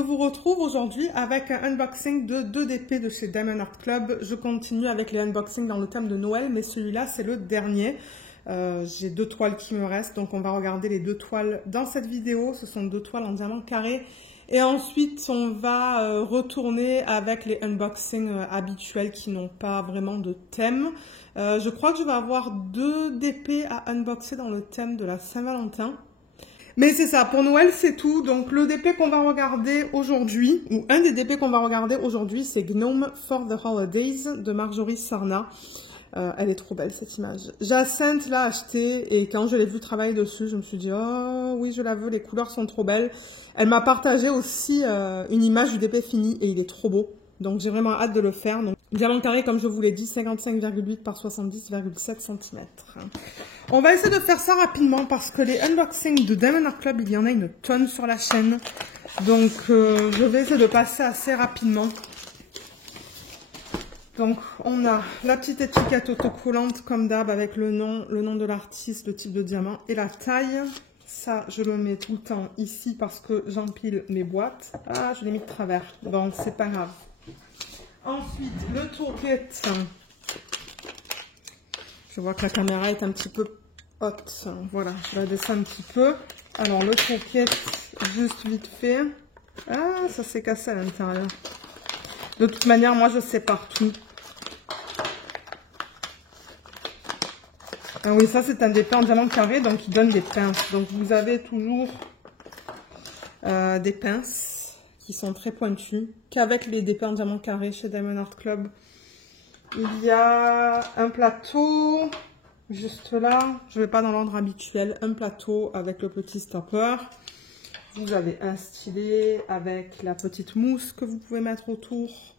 vous retrouve aujourd'hui avec un unboxing de 2 DP de chez Diamond Art Club. Je continue avec les unboxings dans le thème de Noël, mais celui-là c'est le dernier. J'ai 2 toiles qui me restent, donc on va regarder les 2 toiles dans cette vidéo. Ce sont 2 toiles en diamant carré. Et ensuite on va retourner avec les unboxings habituels qui n'ont pas vraiment de thème. Je crois que je vais avoir 2 DP à unboxer dans le thème de la Saint-Valentin. Mais c'est ça, pour Noël c'est tout. Donc le DP qu'on va regarder aujourd'hui, ou un des DP qu'on va regarder aujourd'hui, c'est Gnome for the Holidays de Marjorie Sarna. Elle est trop belle cette image. Jacinthe l'a achetée et quand je l'ai vu travailler dessus, je me suis dit oh oui je la veux, les couleurs sont trop belles. Elle m'a partagé aussi une image du DP fini et il est trop beau. Donc j'ai vraiment hâte de le faire. Donc, diamant carré comme je vous l'ai dit, 55,8 par 70,7 cm. On va essayer de faire ça rapidement parce que les unboxings de Diamond Art Club, il y en a une tonne sur la chaîne. Donc je vais essayer de passer assez rapidement. Donc on a la petite étiquette autocollante comme d'hab avec le nom de l'artiste, le type de diamant et la taille. Ça, je le mets tout le temps ici parce que j'empile mes boîtes. Ah, je l'ai mis de travers, donc c'est pas grave. Ensuite, le toolkit. Je vois que la caméra est un petit peu haute. Voilà, je la descends un petit peu. Alors, le toolkit, juste vite fait. Ah, ça s'est cassé à l'intérieur. De toute manière, moi, je sais partout. Ah oui, ça, c'est un DP en diamant carré, donc il donne des pinces. Donc, vous avez toujours des pinces qui sont très pointues, qu'avec les DP en diamant carré chez Diamond Art Club. Il y a un plateau, juste là, je ne vais pas dans l'ordre habituel, un plateau avec le petit stopper. Vous avez un stylet avec la petite mousse que vous pouvez mettre autour.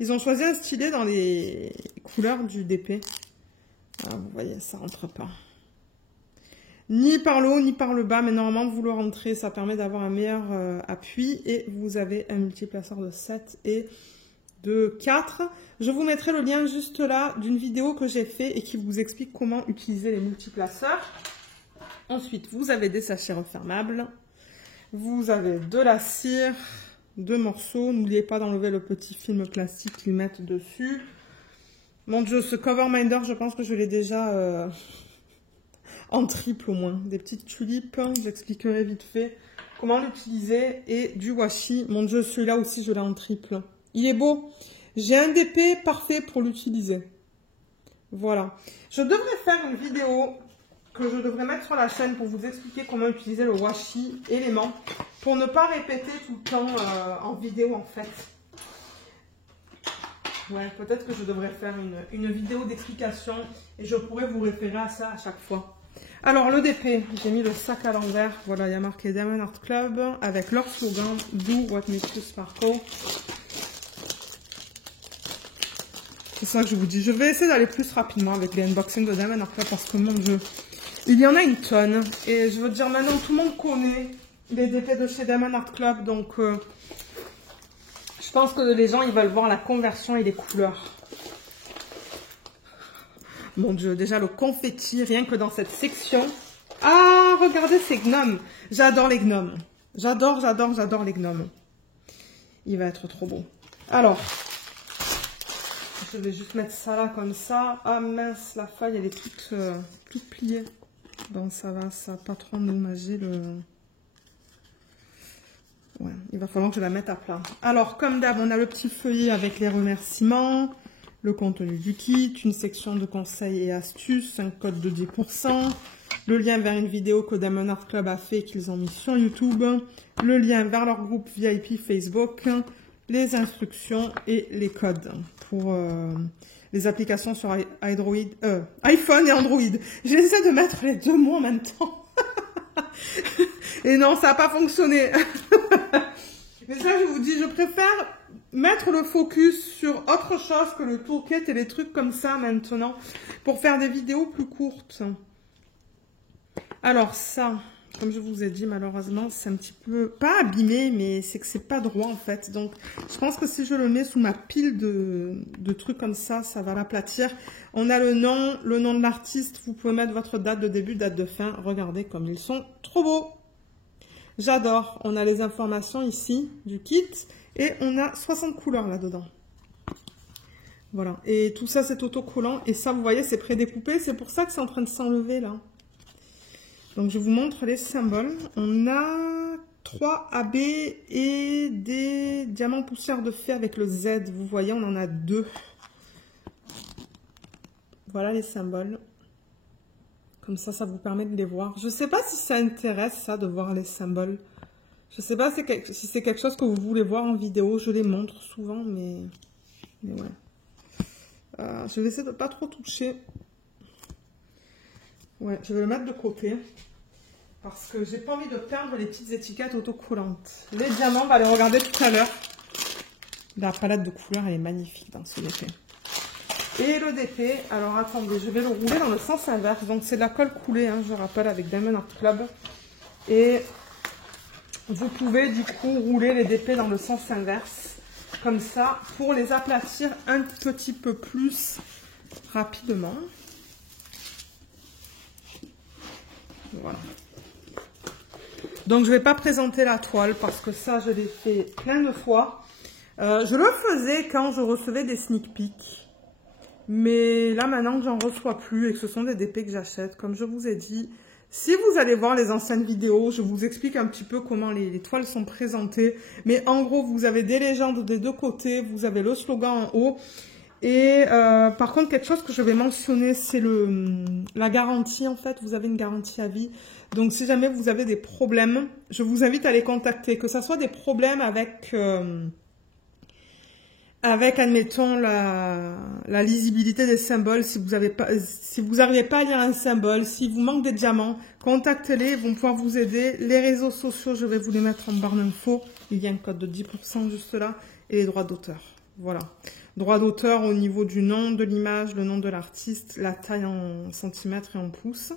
Ils ont choisi un stylet dans les couleurs du DP. Ah, vous voyez, ça rentre pas. Ni par le haut, ni par le bas, mais normalement, vous le rentrez. Ça permet d'avoir un meilleur appui. Et vous avez un multiplaceur de 7 et de 4. Je vous mettrai le lien juste là d'une vidéo que j'ai fait et qui vous explique comment utiliser les multiplaceurs. Ensuite, vous avez des sachets refermables. Vous avez de la cire, 2 morceaux. N'oubliez pas d'enlever le petit film plastique qu'ils mettent dessus. Mon Dieu, ce cover minder, je pense que je l'ai déjà en triple au moins. Des petites tulipes, j'expliquerai vite fait comment l'utiliser. Et du washi, mon Dieu, celui-là aussi, je l'ai en triple. Il est beau. J'ai un DP parfait pour l'utiliser. Voilà. Je devrais faire une vidéo que je devrais mettre sur la chaîne pour vous expliquer comment utiliser le washi élément pour ne pas répéter tout le temps en vidéo en fait. Ouais, peut-être que je devrais faire une vidéo d'explication et je pourrais vous référer à ça à chaque fois. Alors, le DP, j'ai mis le sac à l'envers. Voilà, il y a marqué Diamond Art Club avec leur slogan Do What Makes You Sparkle. C'est ça que je vous dis. Je vais essayer d'aller plus rapidement avec les unboxings de Diamond Art Club parce que mon Dieu, il y en a une tonne. Et je veux dire, maintenant, tout le monde connaît les DP de chez Diamond Art Club. Donc, je pense que les gens, ils veulent voir la conversion et les couleurs. Mon Dieu, déjà le confetti, rien que dans cette section. Ah, regardez ces gnomes. J'adore les gnomes. J'adore les gnomes. Il va être trop beau. Alors, je vais juste mettre ça là comme ça. Ah mince, la feuille, elle est toute pliée. Bon, ça va, ça n'a pas trop endommagé le... Ouais, il va falloir que je la mette à plat. Alors, comme d'hab, on a le petit feuillet avec les remerciements, le contenu du kit, une section de conseils et astuces, un code de 10%, le lien vers une vidéo que Diamond Art Club a fait et qu'ils ont mis sur YouTube, le lien vers leur groupe VIP Facebook, les instructions et les codes pour les applications sur iPhone et Android. J'essaie de mettre les deux mots en même temps. Et non, ça n'a pas fonctionné. Mais ça, je vous dis, je préfère mettre le focus sur autre chose que le toolkit et les trucs comme ça maintenant pour faire des vidéos plus courtes. Alors ça, comme je vous ai dit, malheureusement, c'est un petit peu, pas abîmé, mais c'est que c'est pas droit en fait. Donc, je pense que si je le mets sous ma pile de trucs comme ça va l'aplatir. On a le nom de l'artiste. Vous pouvez mettre votre date de début, date de fin. Regardez comme ils sont trop beaux. J'adore. On a les informations ici du kit et on a 60 couleurs là-dedans. Voilà. Et tout ça, c'est autocollant. Et ça, vous voyez, c'est prédécoupé. C'est pour ça que c'est en train de s'enlever là. Donc, je vous montre les symboles. On a 3 AB et des diamants poussière de fée avec le Z. Vous voyez, on en a 2. Voilà les symboles. Comme ça vous permet de les voir. Je ne sais pas si ça intéresse, ça, de voir les symboles. Je ne sais pas si c'est quelque chose que vous voulez voir en vidéo. Je les montre souvent, mais ouais. Je vais essayer de ne pas trop toucher. Ouais, je vais le mettre de côté. Parce que j'ai pas envie de perdre les petites étiquettes autocollantes. Les diamants, on va les regarder tout à l'heure. La palette de couleurs, elle est magnifique dans ce DP. Et le DP, alors attendez, je vais le rouler dans le sens inverse. Donc c'est de la colle coulée, hein, je rappelle, avec Diamond Art Club. Et vous pouvez du coup rouler les DP dans le sens inverse. Comme ça, pour les aplatir un petit peu plus rapidement. Voilà. Donc, je ne vais pas présenter la toile parce que ça, je l'ai fait plein de fois. Je le faisais quand je recevais des sneak peeks. Mais là, maintenant que j'en reçois plus et que ce sont des DP que j'achète, comme je vous ai dit, si vous allez voir les anciennes vidéos, je vous explique un petit peu comment les toiles sont présentées. Mais en gros, vous avez des légendes des deux côtés, vous avez le slogan en haut. Et par contre, quelque chose que je vais mentionner, c'est la garantie. En fait, vous avez une garantie à vie. Donc, si jamais vous avez des problèmes, je vous invite à les contacter. Que ce soit des problèmes avec admettons, la lisibilité des symboles. Si vous n'arrivez pas à lire un symbole, si vous manque des diamants, contactez-les. Ils vont pouvoir vous aider. Les réseaux sociaux, je vais vous les mettre en barre d'infos. Il y a un code de 10% juste là. Et les droits d'auteur. Voilà. Droit d'auteur au niveau du nom de l'image, le nom de l'artiste, la taille en centimètres et en pouces.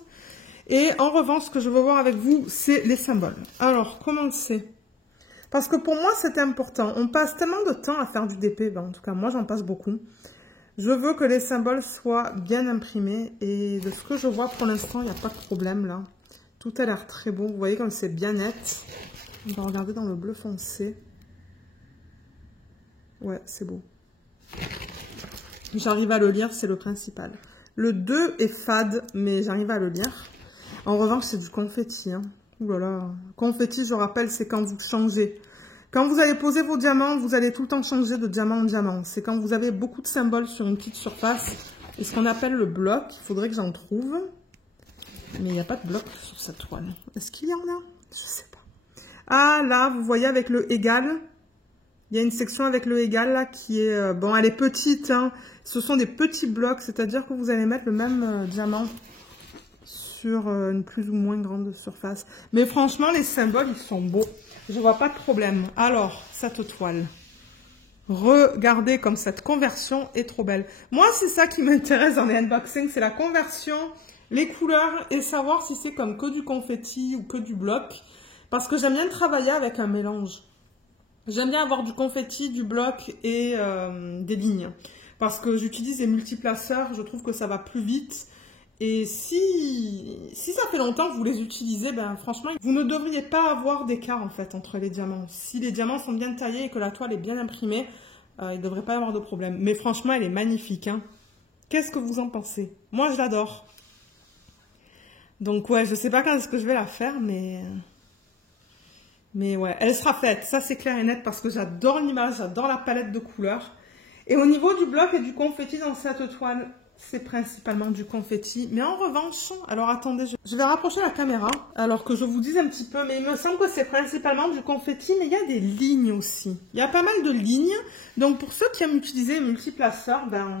Et en revanche, ce que je veux voir avec vous, c'est les symboles. Alors, comment le c'est? Parce que pour moi, c'est important. On passe tellement de temps à faire du DP, ben, en tout cas, moi, j'en passe beaucoup. Je veux que les symboles soient bien imprimés. Et de ce que je vois pour l'instant, il n'y a pas de problème, là. Tout a l'air très beau. Vous voyez comme c'est bien net. On va regarder dans le bleu foncé. Ouais, c'est beau. J'arrive à le lire, c'est le principal. Le 2 est fade, mais j'arrive à le lire. En revanche, c'est du confetti. Hein. Ouh là là. Confetti, je rappelle, c'est quand vous changez. Quand vous allez poser vos diamants, vous allez tout le temps changer de diamant en diamant. C'est quand vous avez beaucoup de symboles sur une petite surface. Et ce qu'on appelle le bloc, il faudrait que j'en trouve. Mais il n'y a pas de bloc sur cette toile. Est-ce qu'il y en a? Je ne sais pas. Ah, là, vous voyez avec le égal. Il y a une section avec le égal là qui est... bon, elle est petite. Hein. Ce sont des petits blocs, c'est-à-dire que vous allez mettre le même diamant sur une plus ou moins grande surface. Mais franchement, les symboles, ils sont beaux. Je vois pas de problème. Alors, cette toile. Regardez comme cette conversion est trop belle. Moi, c'est ça qui m'intéresse dans les unboxings, c'est la conversion, les couleurs et savoir si c'est comme que du confetti ou que du bloc. Parce que j'aime bien travailler avec un mélange. J'aime bien avoir du confetti, du bloc et des lignes. Parce que j'utilise des multiplaceurs, je trouve que ça va plus vite. Et si ça fait longtemps que vous les utilisez, ben franchement, vous ne devriez pas avoir d'écart en fait entre les diamants. Si les diamants sont bien taillés et que la toile est bien imprimée, il ne devrait pas y avoir de problème. Mais franchement, elle est magnifique. Hein. Qu'est-ce que vous en pensez? Moi, je l'adore. Donc ouais, je sais pas quand est-ce que je vais la faire, mais ouais, elle sera faite. Ça, c'est clair et net parce que j'adore l'image, j'adore la palette de couleurs. Et au niveau du bloc et du confetti dans cette toile, c'est principalement du confetti. Mais en revanche, alors attendez, je vais rapprocher la caméra, alors que je vous dise un petit peu, mais il me semble que c'est principalement du confetti, mais il y a des lignes aussi. Il y a pas mal de lignes. Donc pour ceux qui aiment utiliser multiplaceurs, ben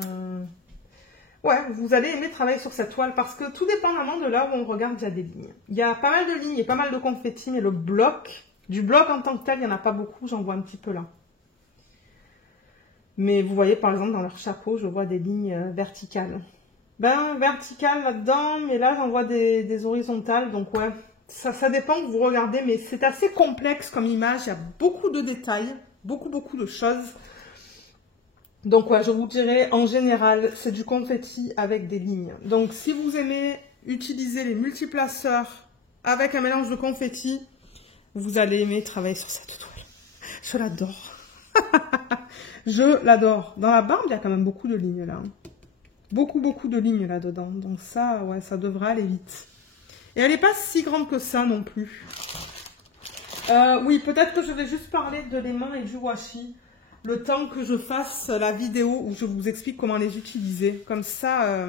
ouais, vous allez aimer travailler sur cette toile parce que tout dépendamment de là où on regarde, il y a des lignes. Il y a pas mal de lignes et pas mal de confetti, mais le bloc, du bloc en tant que tel, il n'y en a pas beaucoup, j'en vois un petit peu là. Mais vous voyez, par exemple, dans leur chapeau, je vois des lignes verticales. Ben, verticales là-dedans, mais là, j'en vois des horizontales. Donc, ouais, ça dépend que vous regardez, mais c'est assez complexe comme image. Il y a beaucoup de détails, beaucoup de choses. Donc, ouais, je vous dirais, en général, c'est du confetti avec des lignes. Donc, si vous aimez utiliser les multiplaceurs avec un mélange de confetti, Vous allez aimer travailler sur cette toile. Je l'adore. Je l'adore. Dans la barbe, il y a quand même beaucoup de lignes là. Beaucoup de lignes là-dedans. Donc ça, ouais, ça devrait aller vite. Et elle n'est pas si grande que ça non plus. Oui, peut-être que je vais juste parler de les mains et du washi. Le temps que je fasse la vidéo où je vous explique comment les utiliser. Comme ça,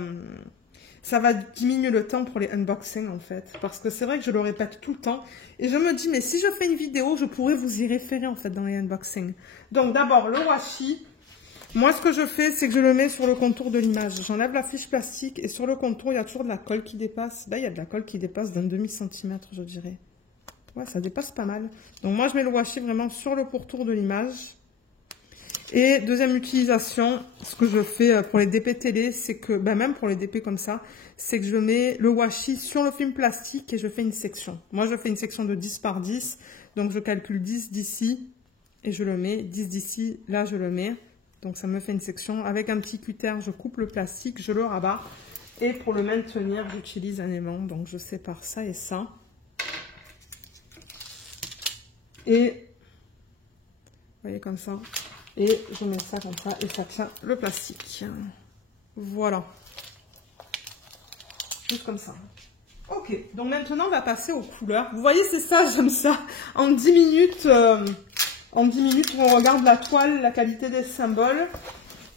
ça va diminuer le temps pour les unboxings en fait. Parce que c'est vrai que je le répète tout le temps. Et je me dis, mais si je fais une vidéo, je pourrais vous y référer en fait dans les unboxings. Donc d'abord, le washi. Moi, ce que je fais, c'est que je le mets sur le contour de l'image. J'enlève la fiche plastique et sur le contour, il y a toujours de la colle qui dépasse. Là, il y a de la colle qui dépasse d'un demi-centimètre, je dirais. Ouais, ça dépasse pas mal. Donc moi, je mets le washi vraiment sur le pourtour de l'image. Et deuxième utilisation, ce que je fais pour les DP télé, c'est que, ben même pour les DP comme ça, c'est que je mets le washi sur le film plastique et je fais une section. Moi, je fais une section de 10 par 10. Donc, je calcule 10 d'ici et je le mets. 10 d'ici, là, je le mets. Donc, ça me fait une section. Avec un petit cutter, je coupe le plastique, je le rabats. Et pour le maintenir, j'utilise un aimant. Donc, je sépare ça et ça. Et, vous voyez, comme ça. Et je mets ça comme ça et ça tient le plastique. Voilà. Juste comme ça. Ok, donc maintenant, on va passer aux couleurs. Vous voyez, c'est ça, j'aime ça. En 10 minutes... En 10 minutes, on regarde la toile, la qualité des symboles.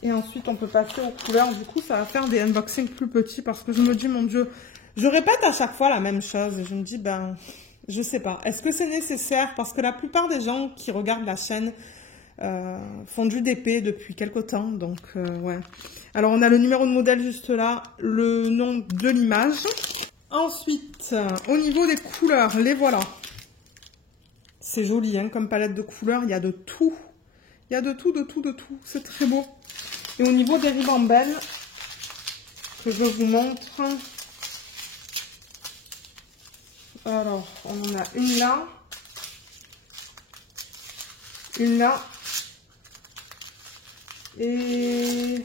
Et ensuite, on peut passer aux couleurs. Du coup, ça va faire des unboxings plus petits parce que je me dis, mon Dieu, je répète à chaque fois la même chose. Et je me dis, ben, je sais pas. Est-ce que c'est nécessaire? Parce que la plupart des gens qui regardent la chaîne font du DP depuis quelque temps. Donc, ouais. Alors, on a le numéro de modèle juste là, le nom de l'image. Ensuite, au niveau des couleurs, les voilà. C'est joli, hein, comme palette de couleurs, il y a de tout. Il y a de tout. C'est très beau. Et au niveau des ribambelles, que je vous montre. Alors, on en a une là. Une là. Et...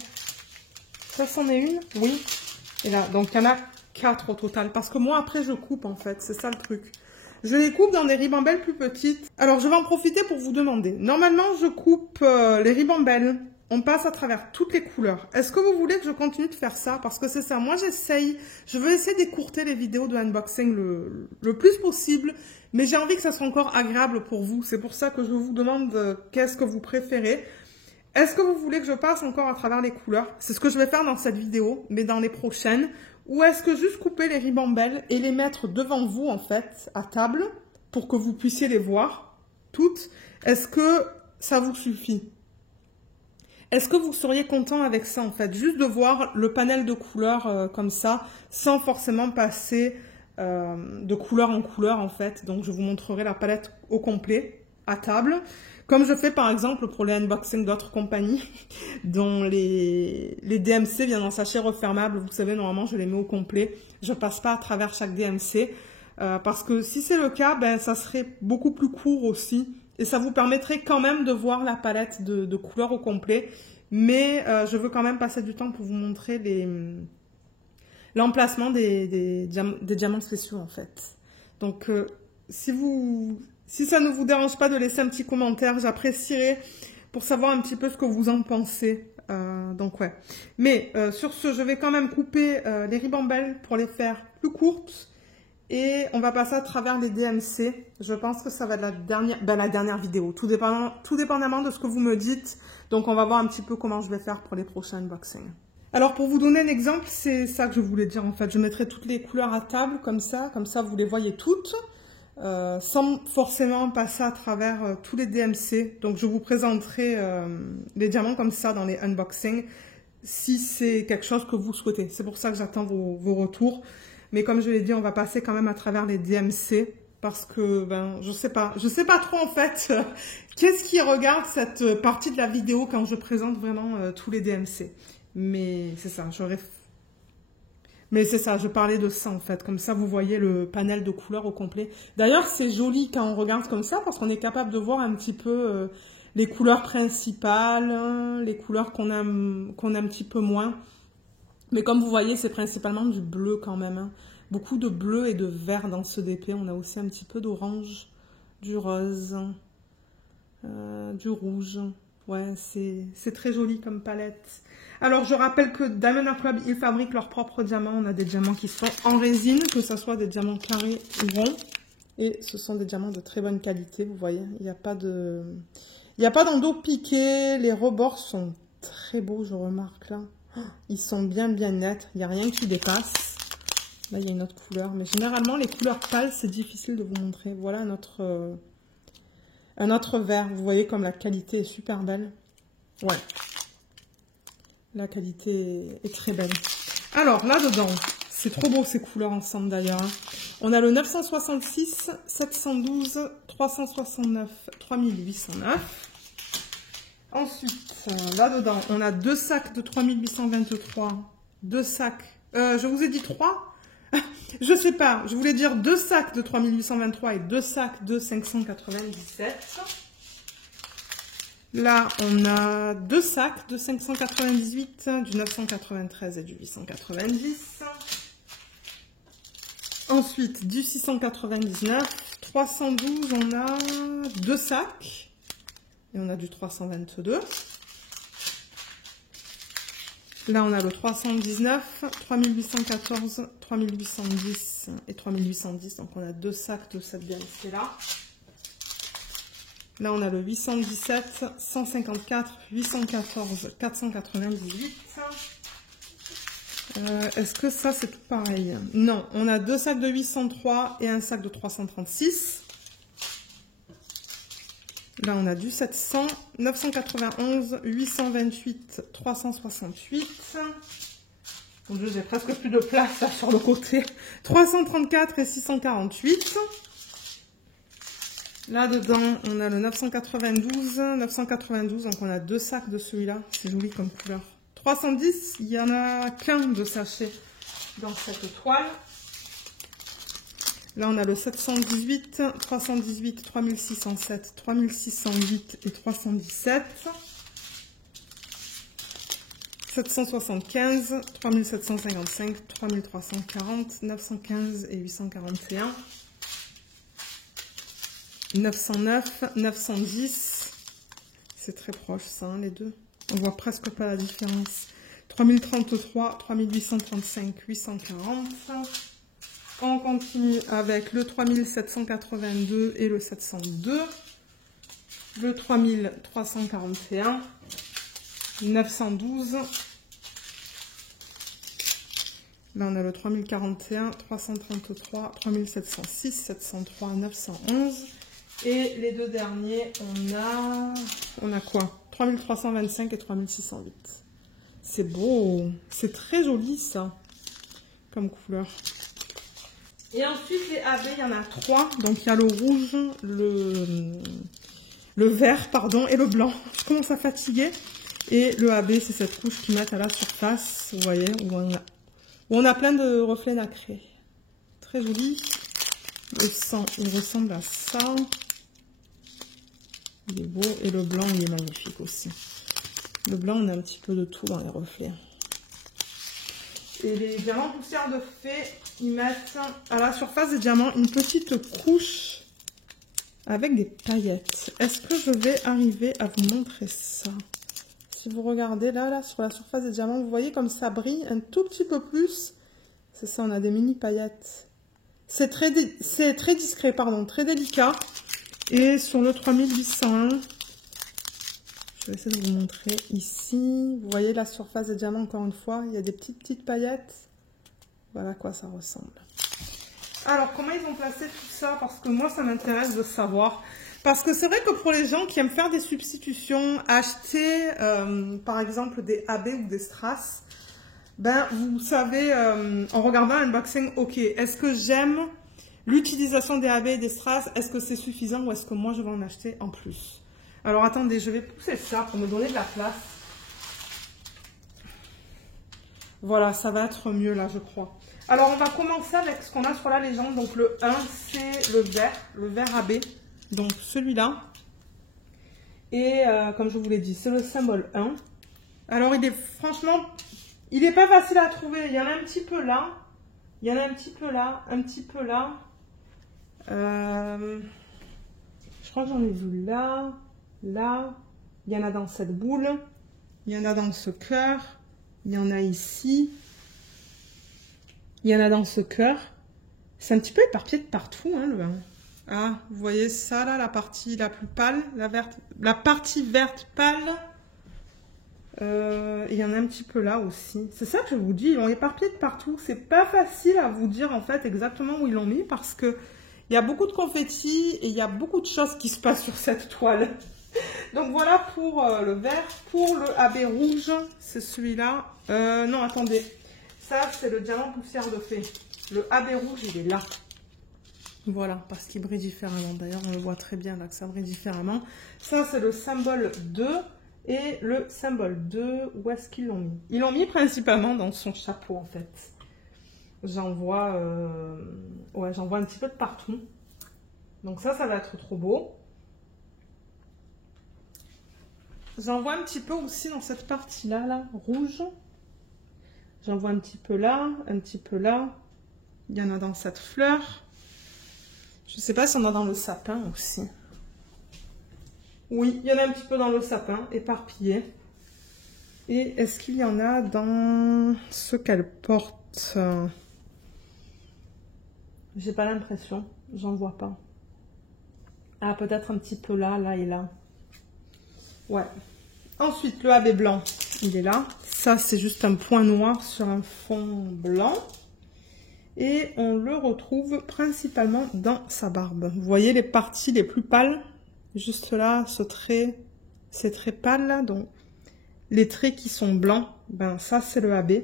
ça, c'en est une? Oui. Et là, donc il y en a 4 au total. Parce que moi, après, je coupe, en fait. C'est ça le truc. Je les coupe dans des ribambelles plus petites. Alors, je vais en profiter pour vous demander. Normalement, je coupe les ribambelles. On passe à travers toutes les couleurs. Est-ce que vous voulez que je continue de faire ça? Parce que c'est ça. Moi, j'essaye. Je veux essayer d'écourter les vidéos de unboxing le plus possible. Mais j'ai envie que ça soit encore agréable pour vous. C'est pour ça que je vous demande qu'est-ce que vous préférez. Est-ce que vous voulez que je passe encore à travers les couleurs? C'est ce que je vais faire dans cette vidéo, mais dans les prochaines. Ou est-ce que juste couper les ribambelles et les mettre devant vous, en fait, à table, pour que vous puissiez les voir, toutes? Est-ce que ça vous suffit? Est-ce que vous seriez content avec ça, en fait? Juste de voir le panel de couleurs comme ça, sans forcément passer de couleur en couleur, en fait. Donc, je vous montrerai la palette au complet, à table. Comme je fais par exemple pour les unboxings d'autres compagnies, dont les DMC viennent en sachet refermable. Vous savez, normalement, je les mets au complet. Je passe pas à travers chaque DMC. Parce que si c'est le cas, ben, ça serait beaucoup plus court aussi. Et ça vous permettrait quand même de voir la palette de couleurs au complet. Mais je veux quand même passer du temps pour vous montrer l'emplacement des diamants spéciaux, en fait. Donc, si ça ne vous dérange pas de laisser un petit commentaire, j'apprécierais pour savoir un petit peu ce que vous en pensez. Donc ouais. Mais sur ce, je vais quand même couper les ribambelles pour les faire plus courtes. Et on va passer à travers les DMC. Je pense que ça va être la dernière vidéo, tout dépendamment de ce que vous me dites. Donc on va voir un petit peu comment je vais faire pour les prochains unboxings. Alors pour vous donner un exemple, c'est ça que je voulais dire en fait. Je mettrai toutes les couleurs à table comme ça vous les voyez toutes. Sans forcément passer à travers tous les DMC. Donc, je vous présenterai les diamants comme ça dans les unboxings si c'est quelque chose que vous souhaitez. C'est pour ça que j'attends vos retours. Mais comme je l'ai dit, on va passer quand même à travers les DMC parce que, ben, je sais pas trop en fait qu'est-ce qui regarde cette partie de la vidéo quand je présente vraiment tous les DMC. Mais c'est ça, Mais c'est ça, je parlais de ça en fait. Comme ça, vous voyez le panel de couleurs au complet. D'ailleurs, c'est joli quand on regarde comme ça parce qu'on est capable de voir un petit peu les couleurs principales, les couleurs qu'on aime un petit peu moins. Mais comme vous voyez, c'est principalement du bleu quand même. Hein. Beaucoup de bleu et de vert dans ce DP. On a aussi un petit peu d'orange du rose, du rouge. Ouais, c'est très joli comme palette. Alors, je rappelle que Diamond Art Club, ils fabriquent leurs propres diamants. On a des diamants qui sont en résine, que ce soit des diamants carrés ou ronds. Et ce sont des diamants de très bonne qualité, vous voyez. Il n'y a pas d'endos piqué. Les rebords sont très beaux, je remarque là. Ils sont bien nets. Il n'y a rien qui dépasse. Là, il y a une autre couleur. Mais généralement, les couleurs pâles, c'est difficile de vous montrer. Voilà un autre vert. Vous voyez comme la qualité est super belle. Ouais. La qualité est très belle. Alors, là-dedans, c'est trop beau ces couleurs ensemble d'ailleurs. Hein. On a le 966, 712, 369, 3809. Ensuite, là-dedans, on a 2 sacs de 3823. 2 sacs. Je vous ai dit 3 je sais pas. Je voulais dire 2 sacs de 3823 et 2 sacs de 597. Là, on a 2 sacs de 598, du 993 et du 890. Ensuite, du 699, 312, on a 2 sacs. Et on a du 322. Là, on a le 319, 3814, 3810 et 3810. Donc, on a 2 sacs de cette gamme-là. Là, on a le 817, 154, 814, 498. Est-ce que ça, c'est tout pareil? Non, on a 2 sacs de 803 et un sac de 336. Là, on a du 700, 991, 828, 368. Mon Dieu, j'ai presque plus de place là sur le côté. 334 et 648. Là-dedans, on a le 992, 992, donc on a 2 sacs de celui-là. C'est joli comme couleur. 310, il n'y en a qu'un de sachet dans cette toile. Là, on a le 718, 318, 3607, 3608 et 317. 775, 3755, 3340, 915 et 841. 909, 910. C'est très proche ça, hein, les deux. On voit presque pas la différence. 3033, 3835, 840. On continue avec le 3782 et le 702. Le 3341. 912. Là, on a le 3041, 333, 3706, 703, 911. Et les deux derniers, on a quoi? 3325 et 3608. C'est beau. C'est très joli, ça, comme couleur. Et ensuite, les AB, il y en a 3. Donc, il y a le rouge, le vert, pardon, et le blanc. Je commence à fatiguer. Et le AB, c'est cette couche qu'ils mettent à la surface, vous voyez, où on a plein de reflets nacrés. Très joli. Le sang, il ressemble à ça. Il est beau. Et le blanc, il est magnifique aussi. Le blanc, on a un petit peu de tout dans les reflets. Et les diamants poussière de fée, ils mettent à la surface des diamants une petite couche avec des paillettes. Est-ce que je vais arriver à vous montrer ça? Si vous regardez là, sur la surface des diamants, vous voyez comme ça brille un tout petit peu plus. C'est ça, on a des mini paillettes. C'est très discret, pardon, très délicat. Et sur le 3801, je vais essayer de vous montrer ici. Vous voyez la surface des diamants, encore une fois, il y a des petites paillettes. Voilà à quoi ça ressemble. Alors, comment ils ont placé tout ça? Parce que moi, ça m'intéresse de savoir. Parce que c'est vrai que pour les gens qui aiment faire des substitutions, acheter par exemple des AB ou des strass, ben vous savez, en regardant un unboxing, ok, est-ce que j'aime l'utilisation des AB et des strass? Est-ce que c'est suffisant ou est-ce que moi je vais en acheter en plus? Alors attendez, je vais pousser ça pour me donner de la place. Voilà, ça va être mieux là, je crois. Alors on va commencer avec ce qu'on a sur la légende. Donc le 1, c'est le vert AB. Donc celui-là, et comme je vous l'ai dit, c'est le symbole 1. Alors il est franchement, il n'est pas facile à trouver. Il y en a un petit peu là, il y en a un petit peu là, un petit peu là. crois que j'en ai vu là, là. Il y en a dans cette boule. Il y en a dans ce cœur. Il y en a ici. Il y en a dans ce cœur. C'est un petit peu éparpillé de partout, hein, le... Ah, vous voyez ça là, la partie la plus pâle, la partie verte pâle. Il y en a un petit peu là aussi. C'est ça que je vous dis, ils l'ont éparpillé de partout. C'est pas facile à vous dire en fait exactement où ils l'ont mis parce que il y a beaucoup de confettis et il y a beaucoup de choses qui se passent sur cette toile. Donc voilà pour le vert. Pour le AB rouge, c'est celui-là. Non, attendez. Ça, c'est le diamant poussière de fée. Le AB rouge, il est là. Voilà, parce qu'il brille différemment. D'ailleurs, on le voit très bien là que ça brille différemment. Ça, c'est le symbole 2. Et le symbole 2, où est-ce qu'ils l'ont mis? Ils l'ont mis principalement dans son chapeau, en fait. J'en vois, ouais, j'en vois un petit peu de partout. Donc ça va être trop beau. J'en vois un petit peu aussi dans cette partie-là, là, rouge. J'en vois un petit peu là, un petit peu là. Il y en a dans cette fleur. Je ne sais pas si on en a dans le sapin aussi. Oui, il y en a un petit peu dans le sapin, éparpillé. Et est-ce qu'il y en a dans ce qu'elle porte? J'ai pas l'impression, j'en vois pas. Ah, peut-être un petit peu là, là et là. Ouais. Ensuite, le AB blanc, il est là. Ça, c'est juste un point noir sur un fond blanc. Et on le retrouve principalement dans sa barbe. Vous voyez les parties les plus pâles? Juste là, ce trait, c'est très pâle là. Donc, les traits qui sont blancs, ben ça, c'est le AB.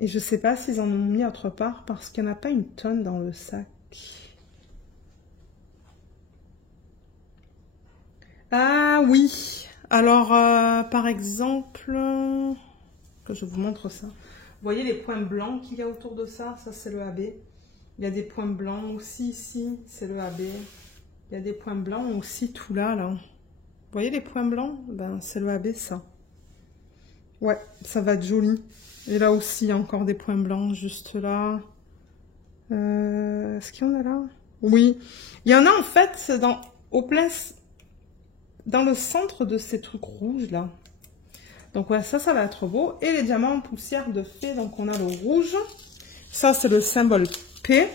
Et je sais pas s'ils en ont mis autre part parce qu'il n'y en a pas une tonne dans le sac. Ah oui! Alors, par exemple, que je vous montre ça. Vous voyez les points blancs qu'il y a autour de ça? Ça, c'est le AB. Il y a des points blancs aussi ici, c'est le AB. Il y a des points blancs aussi tout là, là. Vous voyez les points blancs? Ben, c'est le AB, ça. Ouais, ça va être joli. Et là aussi, il y a encore des points blancs, juste là. Est-ce qu'il y en a là? Oui. Il y en a en fait dans le centre de ces trucs rouges là. Donc ouais, ça va être beau. Et les diamants en poussière de fée, donc on a le rouge. Ça, c'est le symbole P.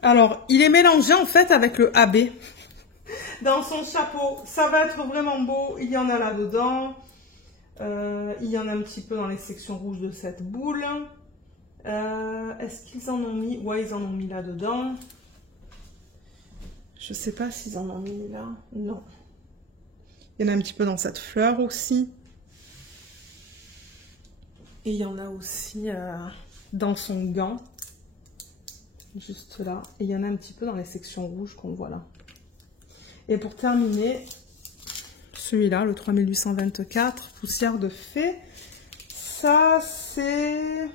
Alors, il est mélangé en fait avec le AB. Dans son chapeau, ça va être vraiment beau. Il y en a là-dedans. Il y en a un petit peu dans les sections rouges de cette boule. Est-ce qu'ils en ont mis? Ouais, ils en ont mis là-dedans. Je sais pas s'ils en ont mis là. Non. Il y en a un petit peu dans cette fleur aussi. Et il y en a aussi dans son gant. Juste là. Et il y en a un petit peu dans les sections rouges qu'on voit là. Et pour terminer, celui-là, le 3824, poussière de fée. Ça, c'est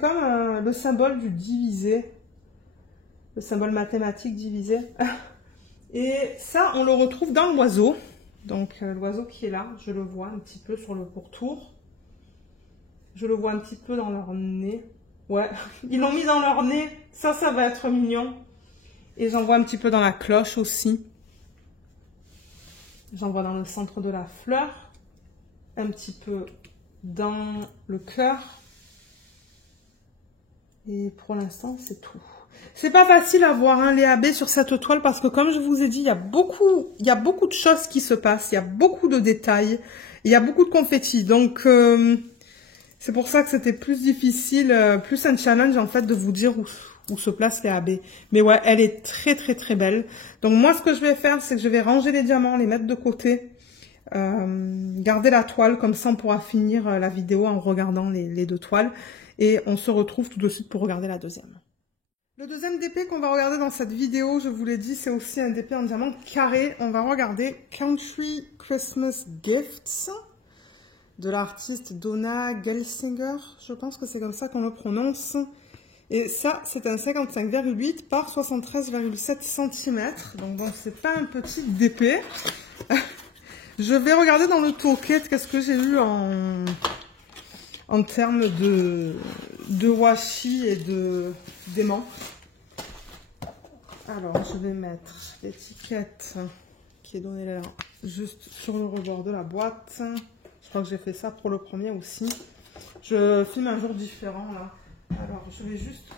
comme le symbole du divisé. Le symbole mathématique divisé. Et ça, on le retrouve dans l'oiseau. Donc, l'oiseau qui est là, je le vois un petit peu sur le pourtour. Je le vois un petit peu dans leur nez. Ouais, ils l'ont mis dans leur nez. Ça va être mignon. Et j'en vois un petit peu dans la cloche aussi. J'en vois dans le centre de la fleur. Un petit peu dans le cœur. Et pour l'instant, c'est tout. C'est pas facile à voir hein, les AB sur cette toile parce que comme je vous ai dit, il y a beaucoup de choses qui se passent. Il y a beaucoup de détails. Il y a beaucoup de confettis. Donc, c'est pour ça que c'était plus difficile, plus un challenge en fait de vous dire où se placent les AB. Mais ouais, elle est très très très belle. Donc moi, ce que je vais faire, c'est que je vais ranger les diamants, les mettre de côté. Garder la toile, comme ça on pourra finir la vidéo en regardant les deux toiles. Et on se retrouve tout de suite pour regarder la deuxième. Le deuxième DP qu'on va regarder dans cette vidéo, je vous l'ai dit, c'est aussi un DP en diamant carré. On va regarder Country Christmas Gifts de l'artiste Donna Gelsinger. Je pense que c'est comme ça qu'on le prononce. Et ça, c'est un 55,8 par 73,7 cm. Donc bon, c'est pas un petit DP. Je vais regarder dans le toolkit qu'est-ce que j'ai eu en termes de washi et d'aimant. Alors, je vais mettre l'étiquette qui est donnée là, juste sur le rebord de la boîte. Je crois que j'ai fait ça pour le premier aussi. Je filme un jour différent là. Alors, je vais juste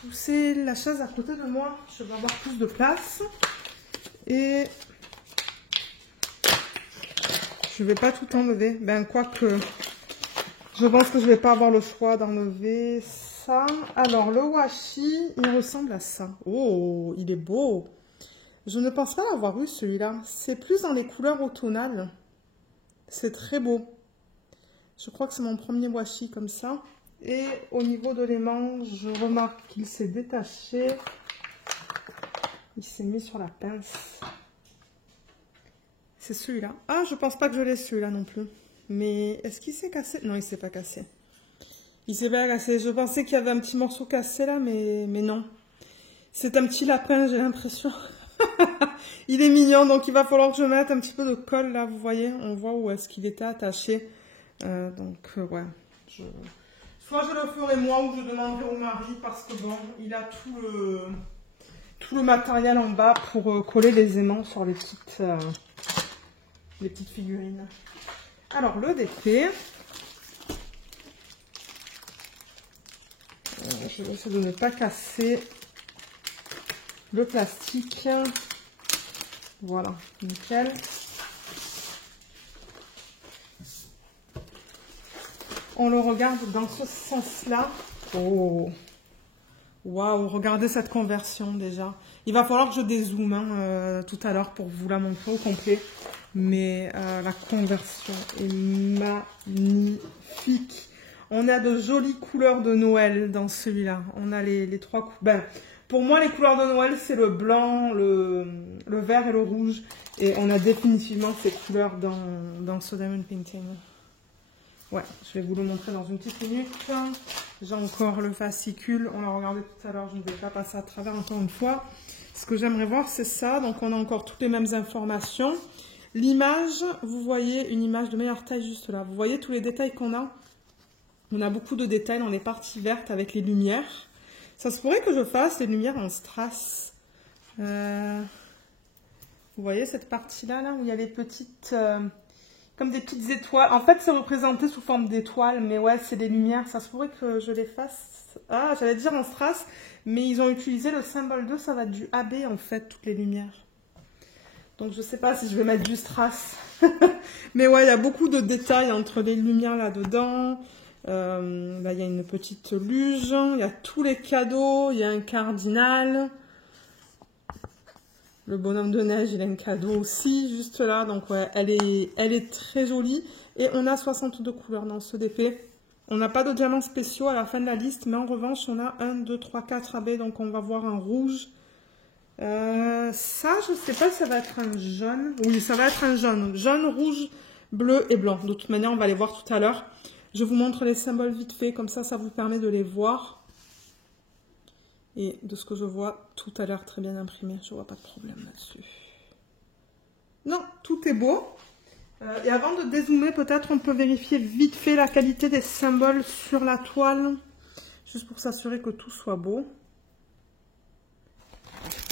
pousser la chaise à côté de moi. Je vais avoir plus de place. Et je vais pas tout enlever. Ben, quoique, je pense que je vais pas avoir le choix d'enlever ça. Alors, le washi, il ressemble à ça. Oh, il est beau. Je ne pense pas l'avoir eu celui-là. C'est plus dans les couleurs automnales. C'est très beau. Je crois que c'est mon premier washi comme ça. Et au niveau de l'aimant, je remarque qu'il s'est détaché. Il s'est mis sur la pince. C'est celui-là. Ah, je pense pas que je l'ai celui-là non plus. Mais est-ce qu'il s'est cassé? Non, il s'est pas cassé. Il s'est pas cassé. Je pensais qu'il y avait un petit morceau cassé là, mais non. C'est un petit lapin, j'ai l'impression. Il est mignon, donc il va falloir que je mette un petit peu de colle là, vous voyez. On voit où est-ce qu'il était attaché. Ouais. Soit je le ferai moi ou je demanderai au mari parce que bon, il a tout le matériel en bas pour coller les aimants sur les petites figurines. Alors le DP, je vais essayer de ne pas casser le plastique. Voilà, nickel. On le regarde dans ce sens-là. Oh, waouh, regardez cette conversion déjà. Il va falloir que je dézoome hein, tout à l'heure pour vous la montrer au complet. Mais la conversion est magnifique. On a de jolies couleurs de Noël dans celui-là. On a les trois couleurs. Ben, pour moi, les couleurs de Noël, c'est le blanc, le vert et le rouge. Et on a définitivement ces couleurs dans ce Diamond Painting. Ouais, je vais vous le montrer dans une petite minute. J'ai encore le fascicule. On l'a regardé tout à l'heure. Je ne vais pas passer à travers encore une fois. Ce que j'aimerais voir, c'est ça. Donc, on a encore toutes les mêmes informations. L'image, vous voyez une image de meilleure taille juste là. Vous voyez tous les détails qu'on a. On a beaucoup de détails dans les parties vertes avec les lumières. Ça se pourrait que je fasse les lumières en strass. Vous voyez cette partie-là, là, où il y a les petites... comme des petites étoiles. En fait, c'est représenté sous forme d'étoiles. Mais ouais, c'est des lumières. Ça se pourrait que je les fasse... Ah, j'allais dire en strass. Mais ils ont utilisé le symbole 2. Ça va être du AB, en fait, toutes les lumières. Donc, je ne sais pas si je vais mettre du strass. Mais ouais, il y a beaucoup de détails entre les lumières là-dedans. Là, il y a une petite luge. Il y a tous les cadeaux. Il y a un cardinal. Le bonhomme de neige, il a un cadeau aussi, juste là. Donc, ouais, elle est très jolie. Et on a 62 couleurs dans ce DP. On n'a pas de diamants spéciaux à la fin de la liste. Mais en revanche, on a 1, 2, 3, 4 AB. Donc, on va voir un rouge. Ça, je ne sais pas si ça va être un jaune. Oui, ça va être un jaune. Jaune, rouge, bleu et blanc. De toute manière, on va les voir tout à l'heure. Je vous montre les symboles vite fait. Comme ça vous permet de les voir. Et de ce que je vois tout à l'heure, très bien imprimé. Je ne vois pas de problème là-dessus. Non, tout est beau. Et avant de dézoomer, peut-être on peut vérifier vite fait la qualité des symboles sur la toile. Juste pour s'assurer que tout soit beau.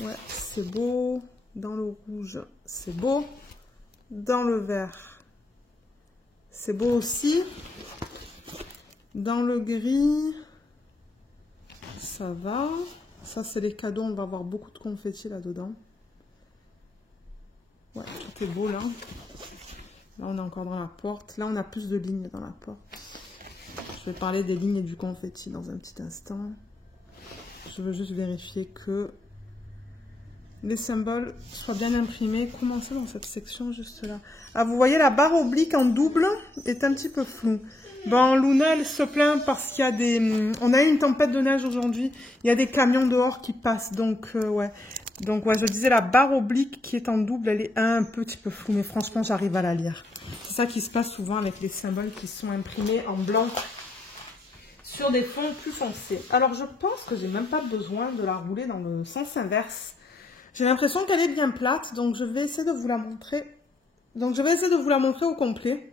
Ouais, c'est beau. Dans le rouge, c'est beau. Dans le vert, c'est beau aussi. Dans le gris, ça va. Ça, c'est les cadeaux. On va avoir beaucoup de confettis là-dedans. Ouais, tout est beau là. Là, on est encore dans la porte. Là, on a plus de lignes dans la porte. Je vais parler des lignes et du confetti dans un petit instant. Je veux juste vérifier que les symboles soient bien imprimés. Commencez dans cette section juste là. Ah, vous voyez, la barre oblique en double est un petit peu floue. Bon, Luna, elle se plaint parce qu'il y a des... On a eu une tempête de neige aujourd'hui. Il y a des camions dehors qui passent. Donc, ouais. Donc, ouais, je disais, la barre oblique qui est en double, elle est un petit peu floue. Mais franchement, j'arrive à la lire. C'est ça qui se passe souvent avec les symboles qui sont imprimés en blanc sur des fonds plus foncés. Alors, je pense que j'ai même pas besoin de la rouler dans le sens inverse. J'ai l'impression qu'elle est bien plate. Donc, je vais essayer de vous la montrer. Donc, je vais essayer de vous la montrer au complet.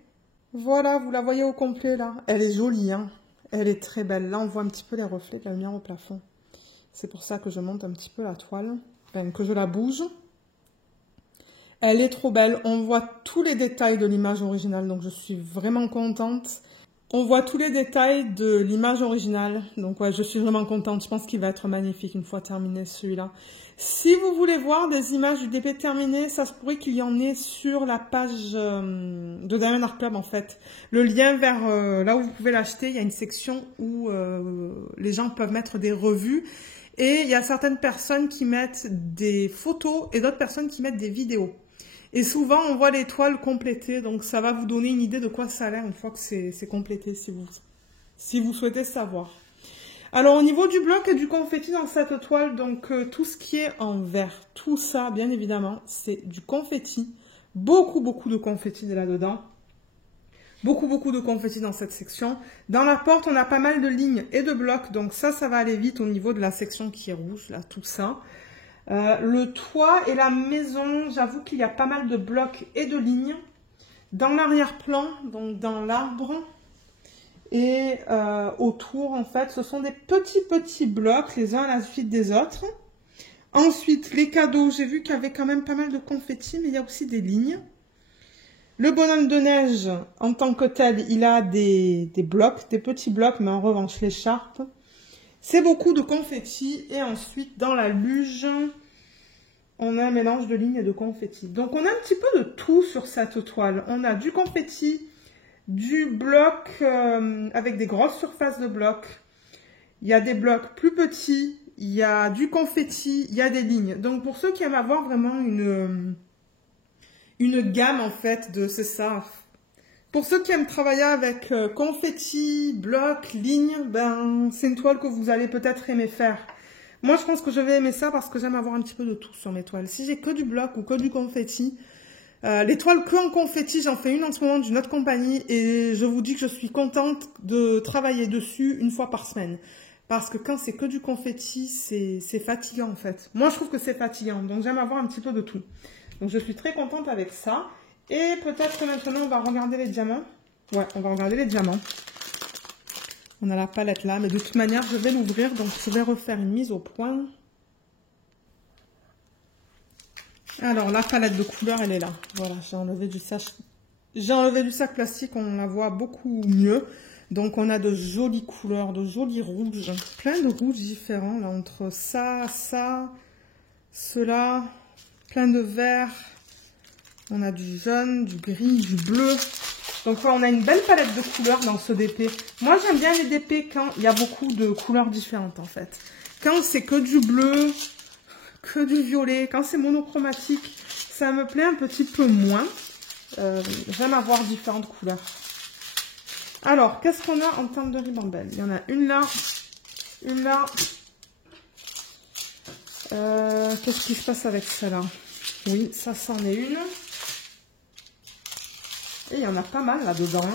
Voilà, vous la voyez au complet là. Elle est jolie, hein. Elle est très belle. Là, on voit un petit peu les reflets de la lumière au plafond. C'est pour ça que je monte un petit peu la toile. que je la bouge. Elle est trop belle. On voit tous les détails de l'image originale, donc je suis vraiment contente. On voit tous les détails de l'image originale, donc ouais, je suis vraiment contente. Je pense qu'il va être magnifique une fois terminé celui-là. Si vous voulez voir des images du DP terminé, ça se pourrait qu'il y en ait sur la page de Diamond Art Club en fait. Le lien vers là où vous pouvez l'acheter, il y a une section où les gens peuvent mettre des revues. Et il y a certaines personnes qui mettent des photos et d'autres personnes qui mettent des vidéos. Et souvent, on voit les toiles complétées, donc ça va vous donner une idée de quoi ça a l'air une fois que c'est complété, si vous souhaitez savoir. Alors, au niveau du bloc et du confetti dans cette toile, donc tout ce qui est en vert, tout ça, bien évidemment, c'est du confetti. Beaucoup de confetti là-dedans. Beaucoup de confetti dans cette section. Dans la porte, on a pas mal de lignes et de blocs, donc ça va aller vite au niveau de la section qui est rouge, là, tout ça. Le toit et la maison, j'avoue qu'il y a pas mal de blocs et de lignes. Dans l'arrière-plan, donc dans l'arbre et autour, en fait, ce sont des petits blocs, les uns à la suite des autres. Ensuite, les cadeaux, j'ai vu qu'il y avait quand même pas mal de confetti, mais il y a aussi des lignes. Le bonhomme de neige, en tant que tel, il a des blocs, des petits blocs, mais en revanche, l'écharpe, c'est beaucoup de confetti. Et ensuite, dans la luge, on a un mélange de lignes et de confetti. Donc, on a un petit peu de tout sur cette toile. On a du confetti, du bloc avec des grosses surfaces de blocs. Il y a des blocs plus petits, il y a du confetti, il y a des lignes. Donc, pour ceux qui aiment avoir vraiment une gamme, en fait, c'est ça. Pour ceux qui aiment travailler avec confetti, blocs, lignes, ben, c'est une toile que vous allez peut-être aimer faire. Moi, je pense que je vais aimer ça parce que j'aime avoir un petit peu de tout sur mes toiles. Si j'ai que du bloc ou que du confetti, les toiles que en confetti, j'en fais une en ce moment d'une autre compagnie et je vous dis que je suis contente de travailler dessus une fois par semaine. Parce que quand c'est que du confetti, c'est fatigant en fait. Moi, je trouve que c'est fatigant, donc j'aime avoir un petit peu de tout. Donc, je suis très contente avec ça. Et peut-être que maintenant, on va regarder les diamants. Ouais, on va regarder les diamants. On a la palette là, mais de toute manière, je vais l'ouvrir. Donc, je vais refaire une mise au point. Alors, la palette de couleurs, elle est là. Voilà, j'ai enlevé du sac plastique. On la voit beaucoup mieux. Donc, on a de jolies couleurs, de jolis rouges. Plein de rouges différents, là, entre ça, cela. Plein de vert. On a du jaune, du gris, du bleu. Donc, ouais, on a une belle palette de couleurs dans ce DP. Moi, j'aime bien les DP quand il y a beaucoup de couleurs différentes, en fait. Quand c'est que du bleu, que du violet, quand c'est monochromatique, ça me plaît un petit peu moins. J'aime avoir différentes couleurs. Alors, qu'est-ce qu'on a en termes de ribambelle? Il y en a une là, une là. Qu'est-ce qui se passe avec celle-là? Oui, ça c'en est une. Et il y en a pas mal là-dedans.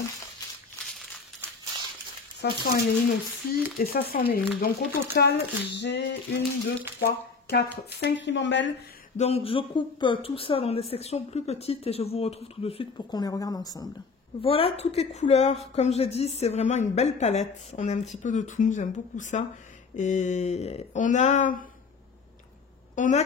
Ça c'en est une aussi. Et ça c'en est une. Donc au total, j'ai 1, 2, 3, 4, 5 ribambelles. Donc je coupe tout ça dans des sections plus petites et je vous retrouve tout de suite pour qu'on les regarde ensemble. Voilà toutes les couleurs. Comme je dis, c'est vraiment une belle palette. On a un petit peu de tout. J'aime beaucoup ça. Et on a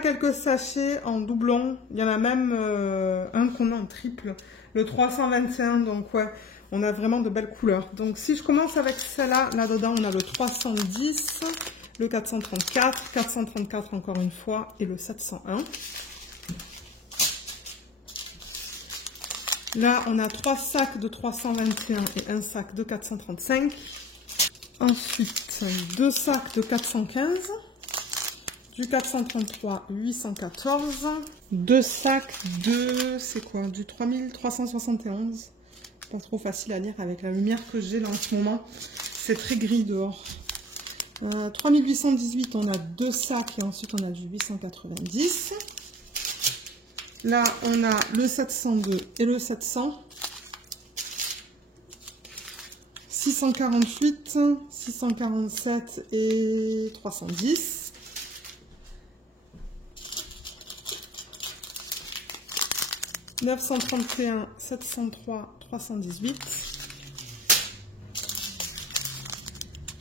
quelques sachets en doublon. Il y en a même un qu'on a en triple. Le 321. Donc ouais, on a vraiment de belles couleurs. Donc si je commence avec celle-là, là-dedans, on a le 310, le 434, 434 encore une fois, et le 701. Là, on a 3 sacs de 321 et un sac de 435. Ensuite, 2 sacs de 415. Du 433, 814. 2 sacs de... c'est quoi? Du 3371. Pas trop facile à lire avec la lumière que j'ai là en ce moment. C'est très gris dehors. 3818, on a 2 sacs et ensuite on a du 890. Là, on a le 702 et le 700. 648, 647 et 310. 931, 703, 318.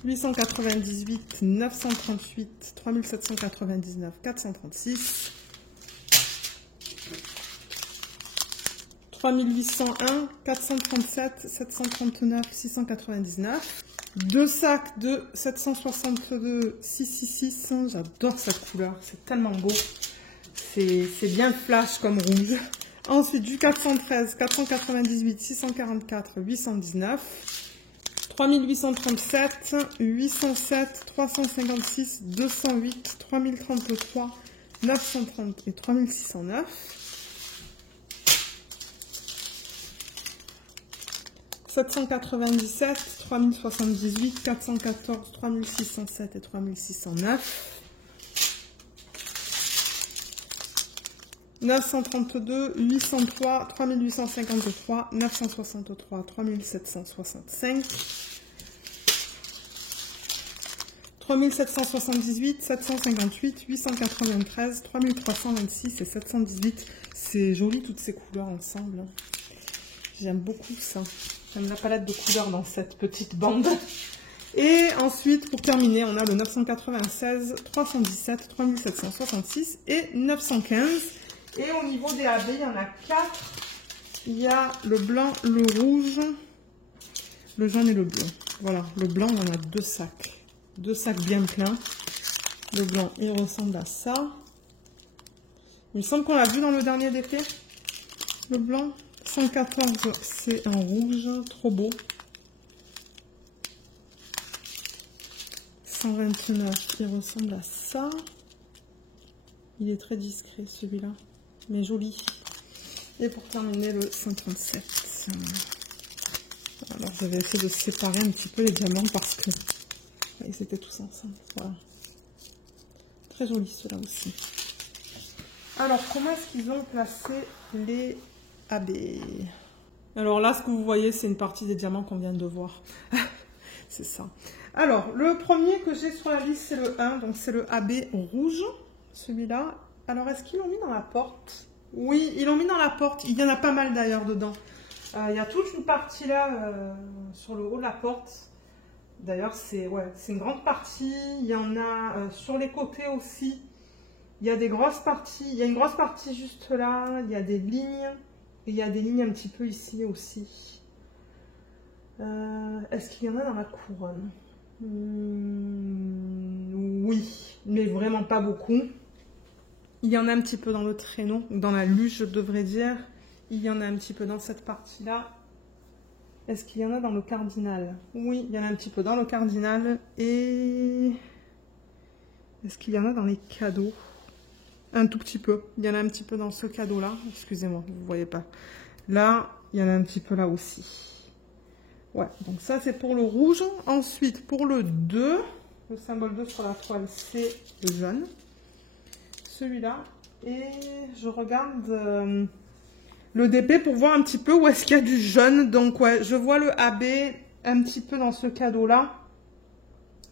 898, 938, 3799, 436. 3801, 437, 739, 699. Deux sacs de 762, 666. J'adore cette couleur, c'est tellement beau. C'est bien flash comme rouge. Ensuite, du 413, 498, 644, 819. 3837, 807, 356, 208, 3033, 930 et 3609. 797, 3078, 414, 3607 et 3609. 932, 803, 3853, 963, 3765. 3778, 758, 893, 3326 et 718. C'est joli toutes ces couleurs ensemble. J'aime beaucoup ça. J'aime la palette de couleurs dans cette petite bande. Et ensuite, pour terminer, on a le 996, 317, 3766 et 915. Et au niveau des AB, il y en a 4. Il y a le blanc, le rouge, le jaune et le bleu. Voilà, le blanc, il y en a 2 sacs. 2 sacs bien pleins. Le blanc, il ressemble à ça. Il me semble qu'on l'a vu dans le dernier DP. Le blanc. 114, c'est un rouge. Trop beau. 129, il ressemble à ça. Il est très discret, celui-là. Mais joli. Et pour terminer, le 137. Alors, j'avais essayé de séparer un petit peu les diamants parce que ils étaient tous ensemble. Voilà. Très joli ceux-là aussi. Alors, comment est-ce qu'ils ont placé les AB? Alors là, ce que vous voyez, c'est une partie des diamants qu'on vient de voir. C'est ça. Alors, le premier que j'ai sur la liste, c'est le 1. Donc, c'est le AB rouge. Celui-là. Alors, est-ce qu'ils l'ont mis dans la porte? Oui, ils l'ont mis dans la porte. Il y en a pas mal d'ailleurs dedans. Il y a toute une partie là, sur le haut de la porte. D'ailleurs, c'est une grande partie. Il y en a sur les côtés aussi. Il y a des grosses parties. Il y a une grosse partie juste là. Il y a des lignes. Et il y a des lignes un petit peu ici aussi. Est-ce qu'il y en a dans la couronne? Oui, mais vraiment pas beaucoup. Il y en a un petit peu dans le traîneau, dans la luge, je devrais dire. Il y en a un petit peu dans cette partie-là. Est-ce qu'il y en a dans le cardinal? Oui, il y en a un petit peu dans le cardinal. Et est-ce qu'il y en a dans les cadeaux? Un tout petit peu. Il y en a un petit peu dans ce cadeau-là. Excusez-moi, vous ne voyez pas. Là, il y en a un petit peu là aussi. Ouais, donc ça, c'est pour le rouge. Ensuite, pour le 2, le symbole 2 sur la toile, c'est le jaune. Celui-là. Et je regarde le DP pour voir un petit peu où est-ce qu'il y a du jaune. Donc, ouais, je vois le AB un petit peu dans ce cadeau-là.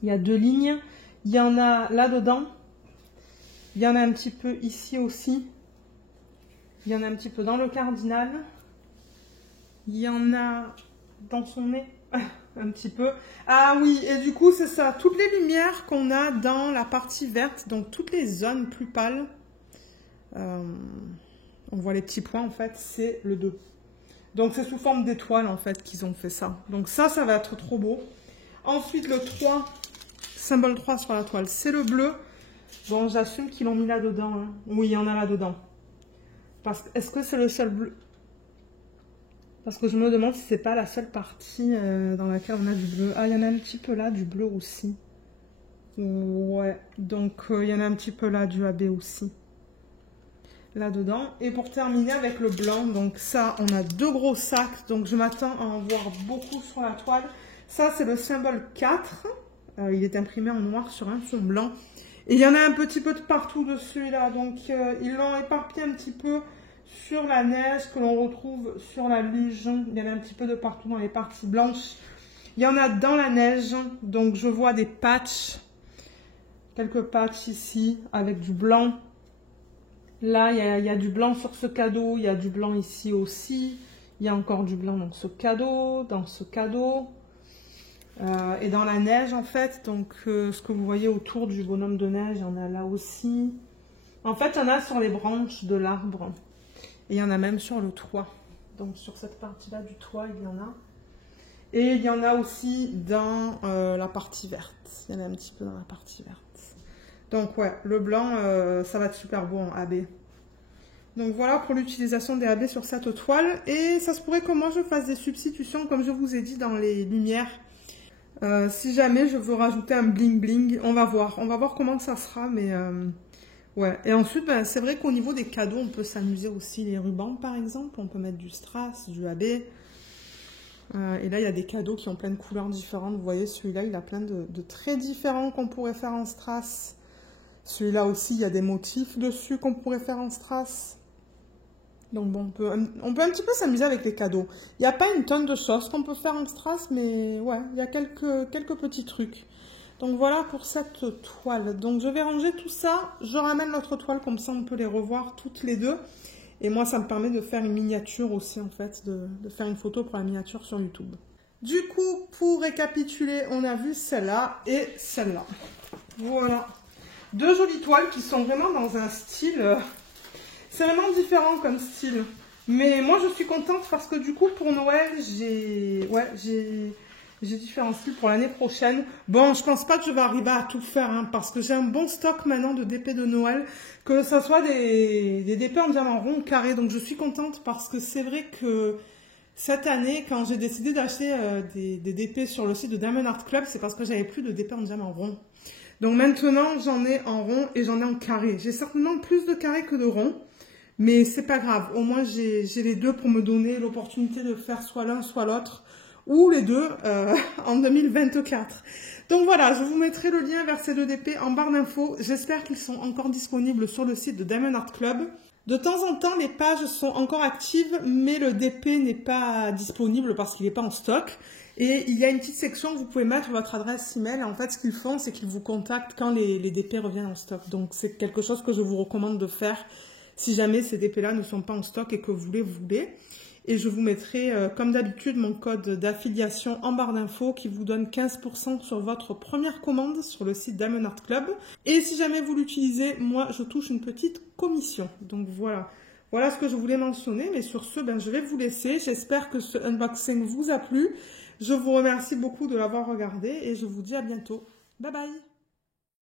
Il y a 2 lignes. Il y en a là-dedans. Il y en a un petit peu ici aussi. Il y en a un petit peu dans le cardinal. Il y en a dans son nez. Un petit peu. Ah oui, et du coup, c'est ça. Toutes les lumières qu'on a dans la partie verte, donc toutes les zones plus pâles, on voit les petits points, en fait, c'est le 2. Donc, c'est sous forme d'étoile, en fait, qu'ils ont fait ça. Donc, ça va être trop beau. Ensuite, le 3, symbole 3 sur la toile, c'est le bleu. Bon, j'assume qu'ils l'ont mis là-dedans. Hein. Oui, il y en a là-dedans. Est-ce que c'est le seul bleu? Parce que je me demande si c'est pas la seule partie dans laquelle on a du bleu. Ah, il y en a un petit peu là, du bleu aussi. Ouais, donc il y en a un petit peu là, du AB aussi. Là-dedans. Et pour terminer avec le blanc, donc ça, on a 2 gros sacs. Donc je m'attends à en voir beaucoup sur la toile. Ça, c'est le symbole 4. Il est imprimé en noir sur un fond blanc. Et il y en a un petit peu de partout dessus là. Donc ils l'ont éparpillé un petit peu sur la neige que l'on retrouve sur la luge. Il y en a un petit peu de partout dans les parties blanches. Il y en a dans la neige. Donc je vois des patchs. Quelques patchs ici avec du blanc. Là, il y a du blanc sur ce cadeau. Il y a du blanc ici aussi. Il y a encore du blanc dans ce cadeau. Et dans la neige en fait. Donc ce que vous voyez autour du bonhomme de neige, il y en a là aussi. En fait, il y en a sur les branches de l'arbre. Et il y en a même sur le toit. Donc sur cette partie-là du toit, il y en a. Et il y en a aussi dans la partie verte. Il y en a un petit peu dans la partie verte. Donc ouais, le blanc, ça va être super beau en AB. Donc voilà pour l'utilisation des AB sur cette toile. Et ça se pourrait que moi je fasse des substitutions, comme je vous ai dit, dans les lumières. Si jamais je veux rajouter un bling bling, on va voir. On va voir comment ça sera, mais ouais. Et ensuite, ben, c'est vrai qu'au niveau des cadeaux, on peut s'amuser aussi. Les rubans, par exemple. On peut mettre du strass, du AB. Et là, il y a des cadeaux qui ont plein de couleurs différentes. Vous voyez, celui-là, il a plein de traits différents qu'on pourrait faire en strass. Celui-là aussi, il y a des motifs dessus qu'on pourrait faire en strass. Donc bon, on peut un petit peu s'amuser avec les cadeaux. Il n'y a pas une tonne de choses qu'on peut faire en strass, mais ouais, il y a quelques petits trucs. Donc voilà pour cette toile. Donc je vais ranger tout ça. Je ramène l'autre toile, comme ça on peut les revoir toutes les deux. Et moi, ça me permet de faire une miniature aussi, en fait, de faire une photo pour la miniature sur YouTube. Du coup, pour récapituler, on a vu celle-là et celle-là. Voilà. Deux jolies toiles qui sont vraiment dans un style... c'est vraiment différent comme style. Mais moi, je suis contente parce que du coup, pour Noël, j'ai différents styles pour l'année prochaine. Bon, je pense pas que je vais arriver à tout faire, hein, parce que j'ai un bon stock maintenant de DP de Noël, que ce soit des DP en diamant rond, carré. Donc, je suis contente parce que c'est vrai que cette année, quand j'ai décidé d'acheter des DP sur le site de Diamond Art Club, c'est parce que j'avais plus de DP en diamant rond. Donc maintenant, j'en ai en rond et j'en ai en carré. J'ai certainement plus de carré que de rond. Mais c'est pas grave, au moins j'ai les deux pour me donner l'opportunité de faire soit l'un soit l'autre, ou les deux en 2024. Donc voilà, je vous mettrai le lien vers ces deux DP en barre d'infos. J'espère qu'ils sont encore disponibles sur le site de Diamond Art Club. De temps en temps, les pages sont encore actives, mais le DP n'est pas disponible parce qu'il n'est pas en stock. Et il y a une petite section où vous pouvez mettre votre adresse email. En fait, ce qu'ils font, c'est qu'ils vous contactent quand les DP reviennent en stock. Donc c'est quelque chose que je vous recommande de faire si jamais ces DP-là ne sont pas en stock et que vous les voulez. Et je vous mettrai, comme d'habitude, mon code d'affiliation en barre d'infos qui vous donne 15% sur votre première commande sur le site Diamond Art Club. Et si jamais vous l'utilisez, moi, je touche une petite commission. Donc voilà. Voilà ce que je voulais mentionner. Mais sur ce, ben, je vais vous laisser. J'espère que ce unboxing vous a plu. Je vous remercie beaucoup de l'avoir regardé et je vous dis à bientôt. Bye bye!